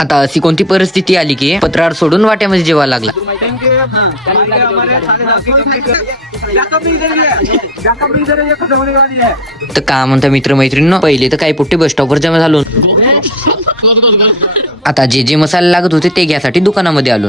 आता अशी कोणती परिस्थिती आली की पत्रार सोडून वाट्यामध्ये जेवायला लागला. तर का म्हणता मित्रमैत्रिणी, पहिले तर काही पुट्टे बस स्टॉपवर जमा झालो. आता जे जे मसाले लागत होते ते घ्यासाठी दुकानामध्ये आलो.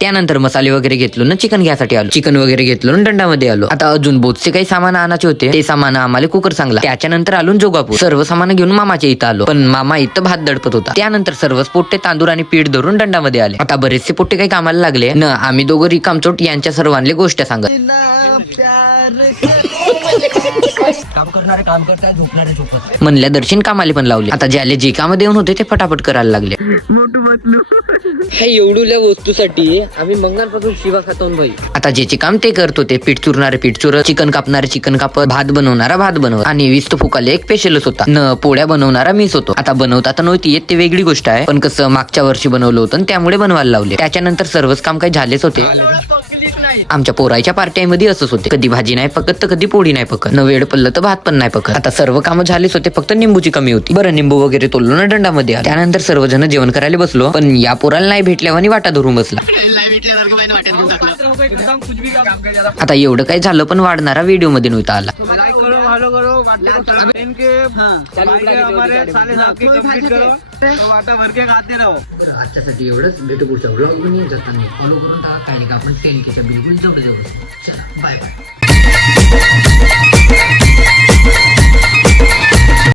त्यानंतर मसाले वगैरे घेतलो ना चिकन घ्यासाठी आलो. चिकन वगैरे घेतलो ना दंडामध्ये आलो. आता अजून बोथचे काही सामान आणायचे होते, ते सामान आम्हाला कुकर सांगला. त्याच्यानंतर आलो जोगापूर. सर्व सामान घेऊन मामाच्या इथं आलो, पण मामा इथं भात दडपत होता. त्यानंतर सर्वच पोट्टे तांदूळ आणि पीठ धरून दंडामध्ये आले. आता बरेचसे पोट्टे काही कामाला लागले न आम्ही दोघं रिकामचोट यांच्या सर्वांना गोष्ट सांगत. काम करणारे काम करताय, झोपणारे झोपत. म्हणल्या दर्शन कामाले पण लावले. आता ज्याले जे काम देऊन होते ते फटाफट करायला लागले. हे एवढूल्या वस्तूसाठी आम्ही मंगळपासून शिवा खातो भाई. आता ज्याचे काम ते करत होते. पीठ चुरणारे पीठ चुरत, चिकन कापणारे चिकन कापत, भात बनवणारा भात बनवत आणि विस्त फुकाले एक स्पेशलच होता न पोळ्या बनवणारा मीच होतो. आता बनवता तर नव्हती येत ते वेगळी गोष्ट आहे, पण कसं मागच्या वर्षी बनवलं होतं त्यामुळे बनवायला लावले. त्याच्यानंतर सर्वच काम काही झालेच होते. आमच्या पोराच्या पार्ट्यामध्ये असंच होते, कधी भाजी नाही पकत तर कधी पोळी नाही पकत, न वेळ पडलं तर भात पण नाही पकत. आता सर्व कामं झालेच होते, फक्त निंबूची कमी होती. बरं निंबू वगैरे तोडलो ना दंडामध्ये. त्यानंतर सर्वजण जेवण करायला बसलो, पण या पोराला नाही भेटल्यावर आणि वाटा धरून बसला. आता एवढं काय झालं पण वाढणारा व्हिडिओ मध्ये नव्हता आला. आजच्यासाठी एवढंच. भेटू पुढच्या व्लॉग मध्ये. जाताना फॉलो करून टाका. काय नाही का आपण 10K च्या बिलकुल जवळ. चला बाय बाय.